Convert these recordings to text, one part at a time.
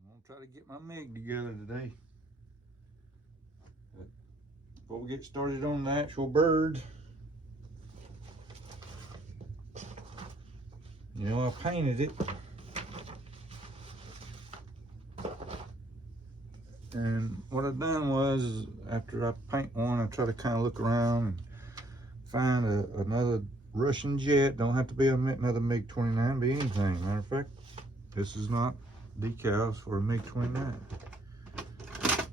I'm gonna try to get my MiG together today. But before we get started on the actual bird, you know, I painted it. And what I've done was, after I paint one, I try to kind of look around and find another Russian jet. Don't have to be another MiG-29, be anything. Matter of fact, this is not decals for a MiG-29.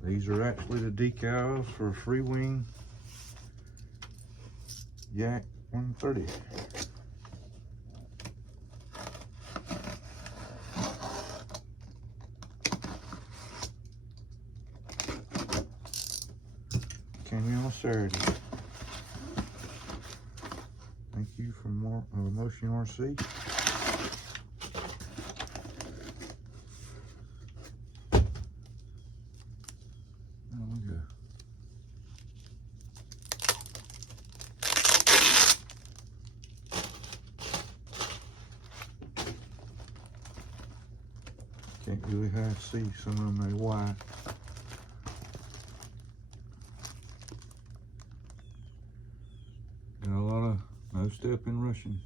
These are actually the decals for a free wing Yak 130. Cameo Saturday. Thank you for more Motion RC. There we go. Can't really hard see some of them are white. Got a lot of no step in Russian.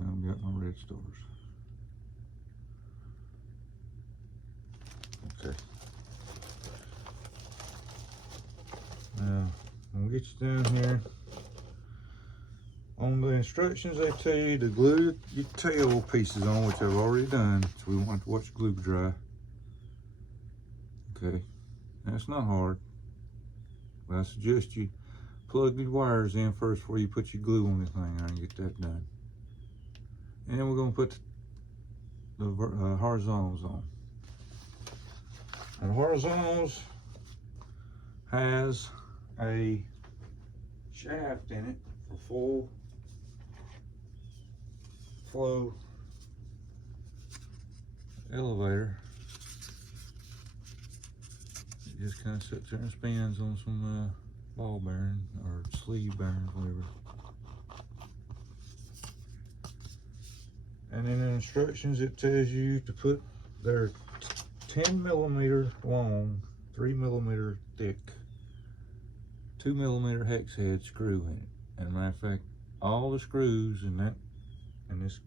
And I've got my red stars. Okay. Now, I'm gonna get you down here. On the instructions, they tell you to glue your tail pieces on, which I've already done, so we won't have to watch the glue dry. Okay, that's not hard, but I suggest you plug the wires in first before you put your glue on this thing and get that done. And then we're going to put the horizontals on. And the horizontals has a shaft in it for full flow elevator. It just kind of sits there and spins on some ball bearing or sleeve bearing, whatever. And in the instructions, it tells you to put their 10mm long, 3mm thick, 2mm hex head screw in it. And matter of fact, all the screws in this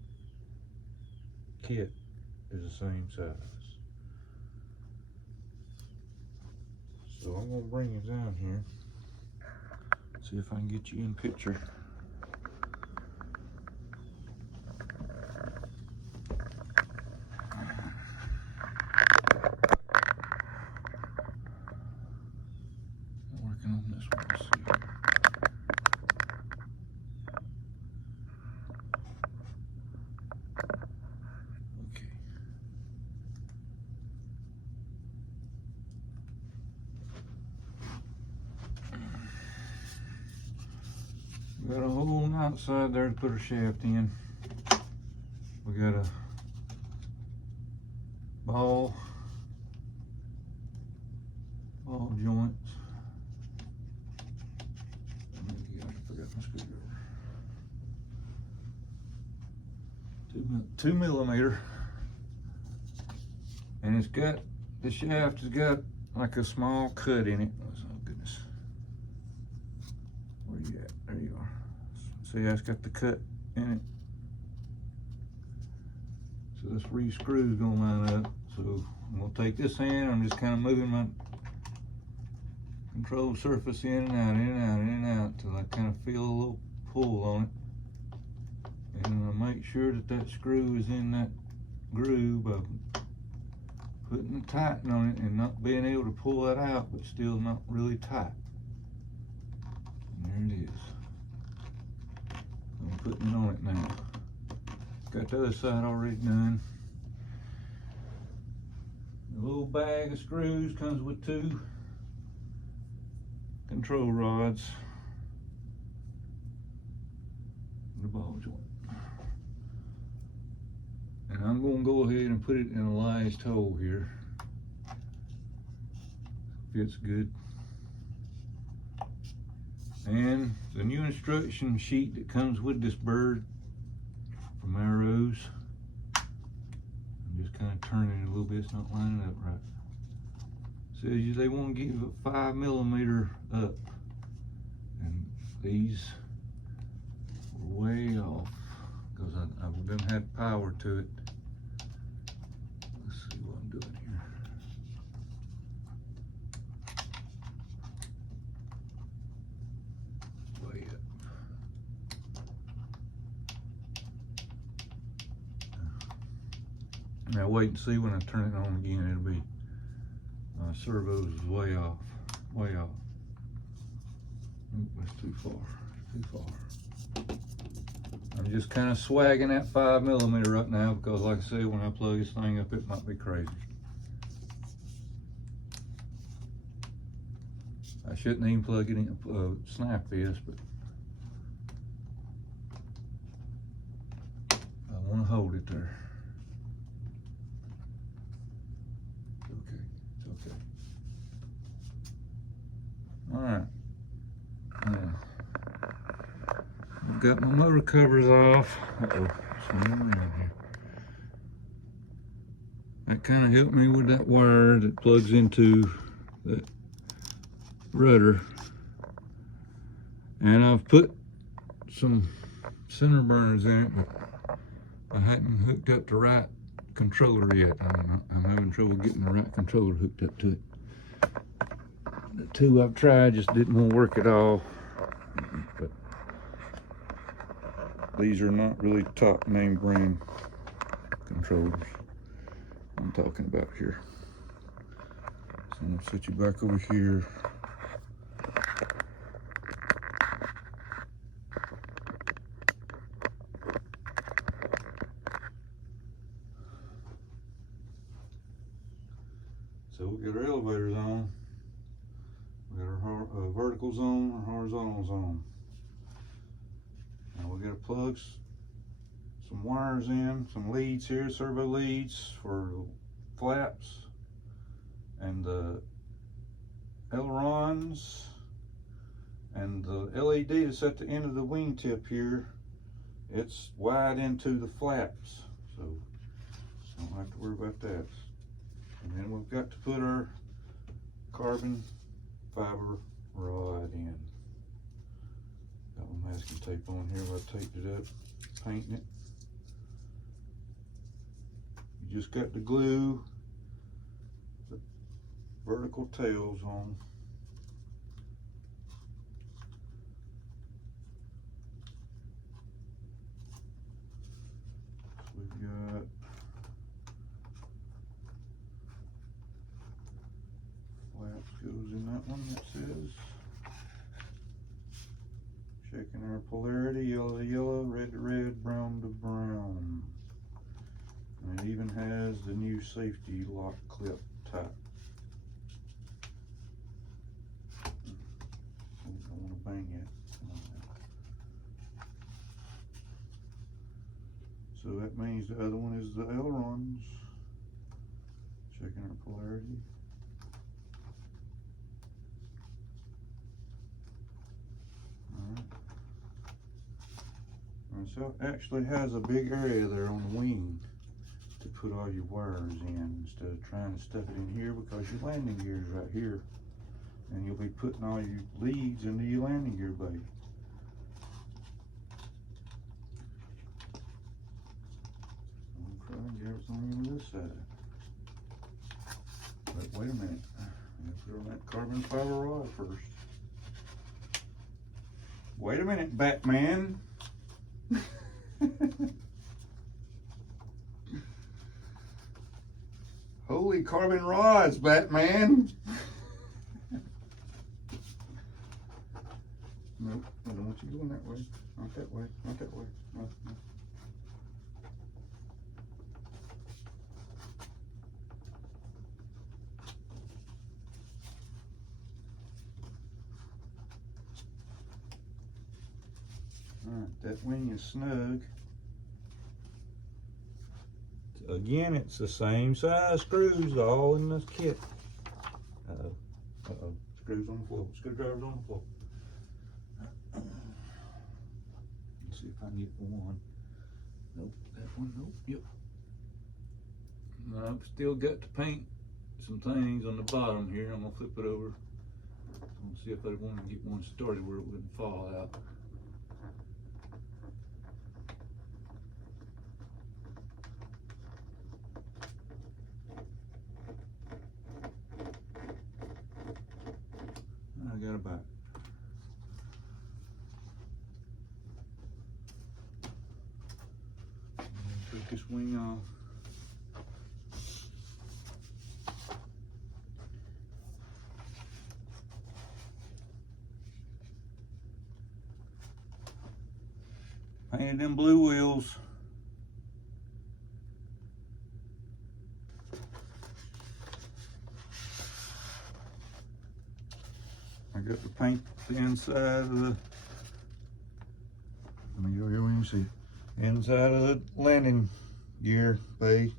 kit is the same size. So I'm gonna bring it down here. See if I can get you in picture. I'm working on this one. Let's see. Okay. We got a hole on the outside there to put our shaft in. We got a ball joints. I forgot my screwdriver. 2mm, and it's got, the shaft has got like a small cut in it. Oh goodness, where you at? There you are. See, it's got the cut in it. So this where your screw is gonna line up. So I'm gonna take this hand, I'm just kind of moving my control surface in and out, in and out, in and out, till I kind of feel a little pull on it. And I'll make sure that that screw is in that groove by putting the tighten on it and not being able to pull that out, but still not really tight. And there it is. I'm putting it on it now. Got the other side already done. The little bag of screws comes with 2 control rods. The ball joint. And I'm going to go ahead and put it in the last hole here. Fits good. And the new instruction sheet that comes with this bird from Arrows. I'm just kind of turn it a little bit, it's not lining up right. Says they want to give it 5 millimeter up, and these were way off because I done had power to it. Let's see what I'm doing here. Way up. Now wait and see when I turn it on again. It'll be my servos is way off, way off. Oop, that's too far, too far. I'm just kind of swagging that 5 millimeter right now because, like I said, when I plug this thing up, it might be crazy. I shouldn't even plug it in, snap this, but I want to hold it there. All right, now, I've got my motor covers off. Uh-oh, some more in here. That kind of helped me with that wire that plugs into that rudder. And I've put some center burners in it, but I hadn't hooked up the right controller yet. I'm having trouble getting the right controller hooked up to it. The two I've tried just didn't want to work at all. But these are not really top name brand controllers I'm talking about here. So I'm gonna set you back over here. So we got our elevators on. We got our vertical zone, our horizontal zone. Now we got to plug some wires in, some leads here, servo leads for flaps and the ailerons, and the LED that's at the end of the wingtip here, it's wide into the flaps, so don't have to worry about that. And then we've got to put our carbon fiber rod in. Got my masking tape on here. I taped it up, painting it. You just got to glue the vertical tails on. So we've got flaps goes in that one that says checking our polarity, yellow to yellow, red to red, brown to brown. And it even has the new safety lock clip type. I don't want to bang it. So that means the other one is the ailerons. Checking our polarity. So it actually has a big area there on the wing to put all your wires in instead of trying to stuff it in here, because your landing gear is right here and you'll be putting all your leads into your landing gear bay. I'm trying to get everything on this side. But wait a minute, I'm gonna put on that carbon fiber rod first. Wait a minute, Batman. Holy carbon rods, Batman. Nope, I don't want you going that way. Not that way, not that way. No, no. Alright, that wing is snug. Again, it's the same size screws all in this kit. Uh-oh, uh-oh, screws on the floor, screwdrivers on the floor. Let's see if I can get one. Nope, that one, nope, yep. No, I've still got to paint some things on the bottom here. I'm gonna flip it over. I'm gonna see if I want to get one started where it wouldn't fall out. I got about take this wing off. Painted them blue wheels. I got to paint the inside of the, let me go here when you see it. Inside of the landing gear bay.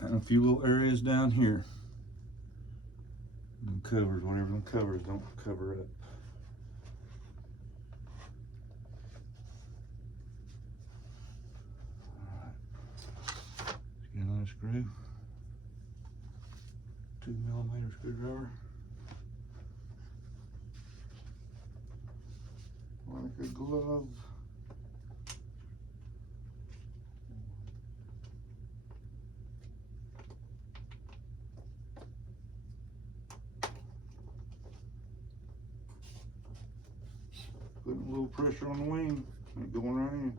And a few little areas down here. And covers, whatever them covers don't cover up. Get another screw, 2mm screwdriver, like a glove. Putting a little pressure on the wing and going right in.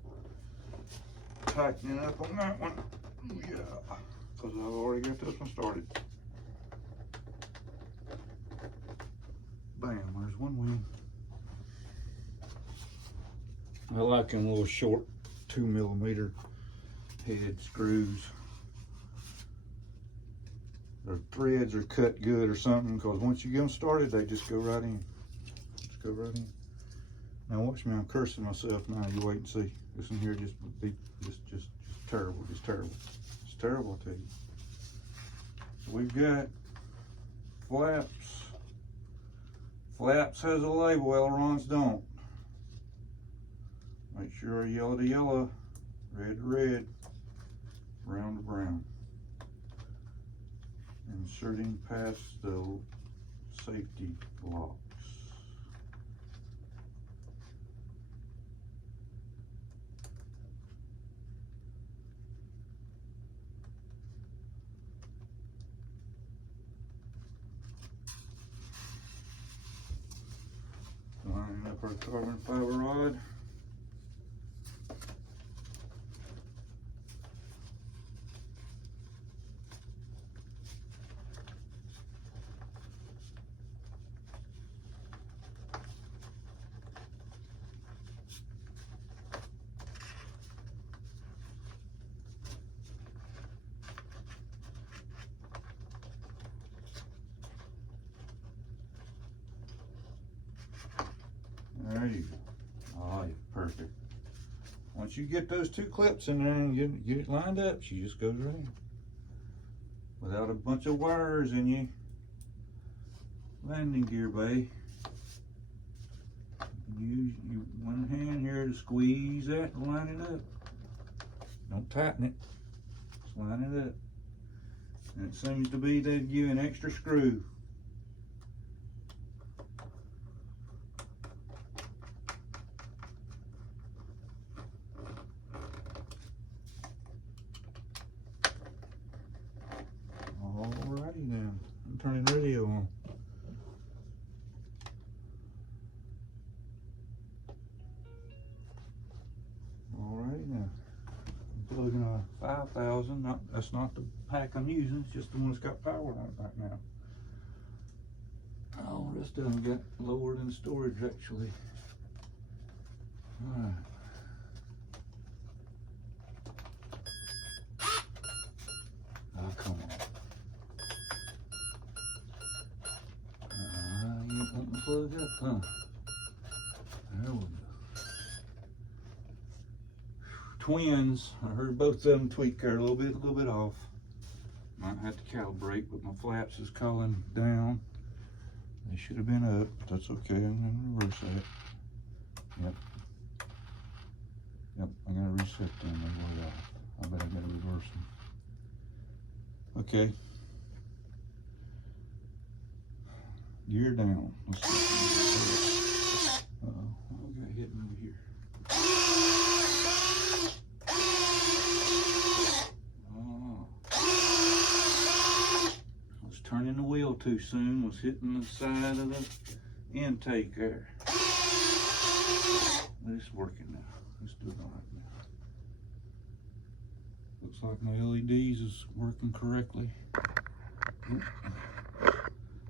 Tightening up on that one. Yeah, because I've already got this one started. Bam, there's one wing. I like them little short 2mm head screws. Their threads are cut good or something, because once you get them started, they just go right in. Just go right in. Now watch me, I'm cursing myself now. You wait and see. This in here just terrible, just terrible. It's terrible, I tell you. So we've got flaps. Flaps has a label, ailerons don't. Make sure yellow to yellow, red to red, brown to brown. Inserting past the safety locks. Lining up our carbon fiber rod. There you go. Oh, yeah, perfect. Once you get those two clips in there and get it lined up, she just goes right in. Without a bunch of wires in your landing gear bay. Use your one hand here to squeeze that and line it up. Don't tighten it. Just line it up. And it seems to be they give you an extra screw. Alrighty then, I'm turning the radio on. Alrighty now, I'm plugging a 5000. That's not the pack I'm using, it's just the one that's got power on it right now. All the rest of them got lowered in storage actually. Alright. Oh, come on. You ain't wanting to plug up, huh? There we go. Twins, I heard both of them tweak there a little bit off. Might have to calibrate, but my flaps is calling down. They should have been up, but that's okay. I'm gonna reverse that. Yep, I gotta reset them. They were off. I bet I gotta reverse them. Okay. Gear down. Let's see. Uh-oh, I got hit over here. Oh. I was turning the wheel too soon. Was hitting the side of the intake there. But it's working now. Let's do it all right now. Looks like my LEDs is working correctly.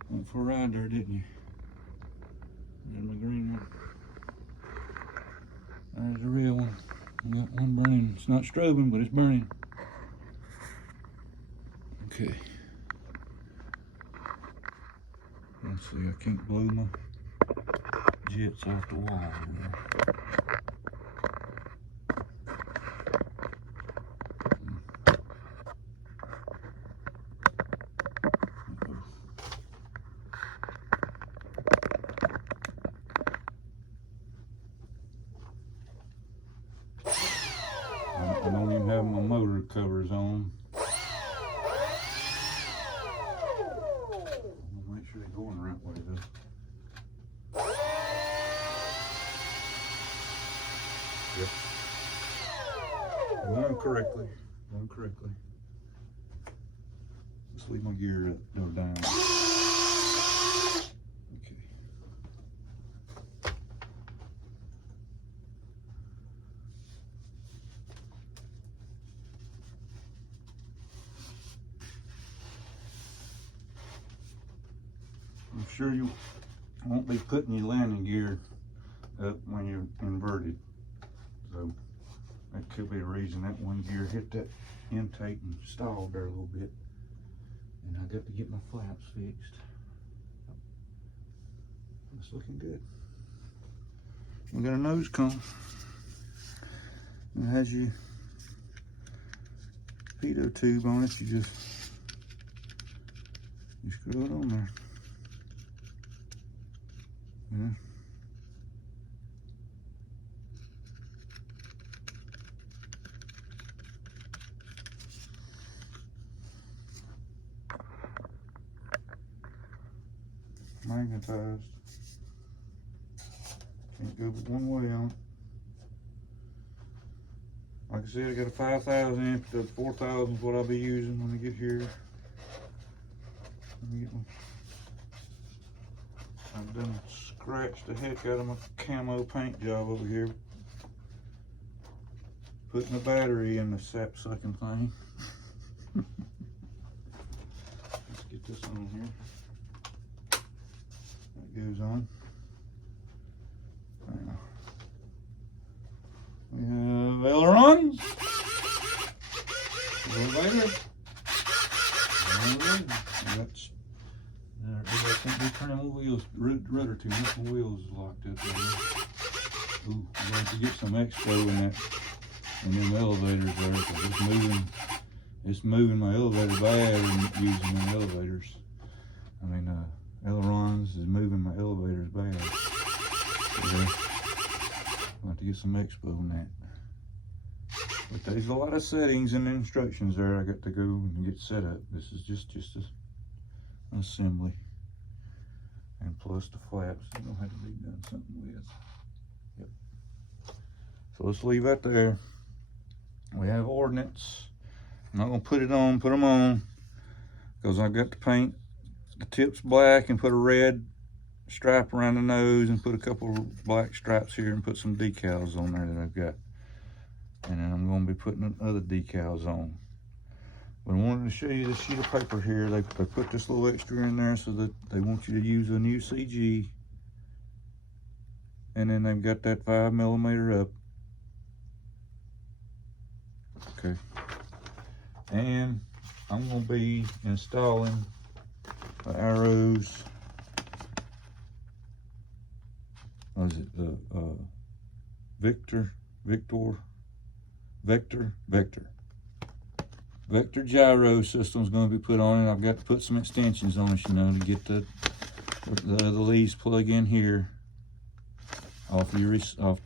Went for a ride there, didn't you? There's my green one. There's the real one. We got one burning. It's not strobing, but it's burning. Okay. Let's see, I can't blow my jets off the wall here. I don't even have my motor covers on. Make sure they're going the right way though. Yep. Going correctly. Going correctly. Let's leave my gear up, no down. Okay. I'm sure you won't be putting your landing gear up when you're inverted. So that could be the reason that one gear hit that intake and stalled there a little bit. And I got to get my flaps fixed. It's looking good. We got a nose cone. It has your pitot tube on it. You screw it on there. Yeah. Magnetized. Can't go but one way on it. Like I said, I got a 5,000 amp. The 4,000 is what I'll be using when I get here. Let me get my, I've done scratched the heck out of my camo paint job over here. Putting a battery in the sap sucking thing. Let's get this on here. That goes on. Now, we have ailerons. Elevator. That's I think we're turning the wheels, rudder too much. The wheels is locked up there. Ooh, we have to get some expo in that, in them elevators there, because it's moving my elevator bad and using them elevators. I mean, ailerons is moving my elevators bad. So I'll have to get some expo on that. But there's a lot of settings and instructions there I got to go and get set up. This is just an assembly. And plus the flaps, you don't have to be done something with. Yep. So let's leave that there. We have ordnance. I'm not gonna put them on, because I've got to paint the tips black and put a red stripe around the nose and put a couple of black stripes here and put some decals on there that I've got. And then I'm gonna be putting other decals on. But I wanted to show you this sheet of paper here. They put this little extra in there so that they want you to use a new CG. And then they've got that 5mm up. Okay. And I'm gonna be installing the arrows. What is it? Vector gyro system is going to be put on it. I've got to put some extensions on it, you know, to get the leads plug in here off the original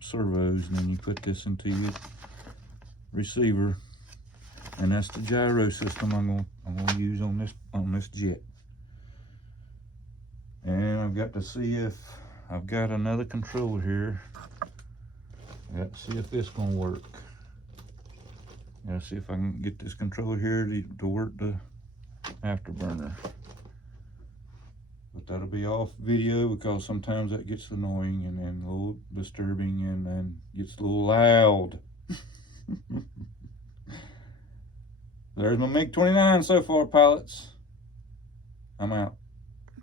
servos, and then you put this into your receiver, And that's the gyro system I'm gonna use on this jet. And I've got to see if I've got another controller here. Got to see if this gonna work. Gotta see if I can get this controller here to work the afterburner. But that'll be off video because sometimes that gets annoying and then a little disturbing and then gets a little loud. There's my MiG-29 so far, pilots. I'm out.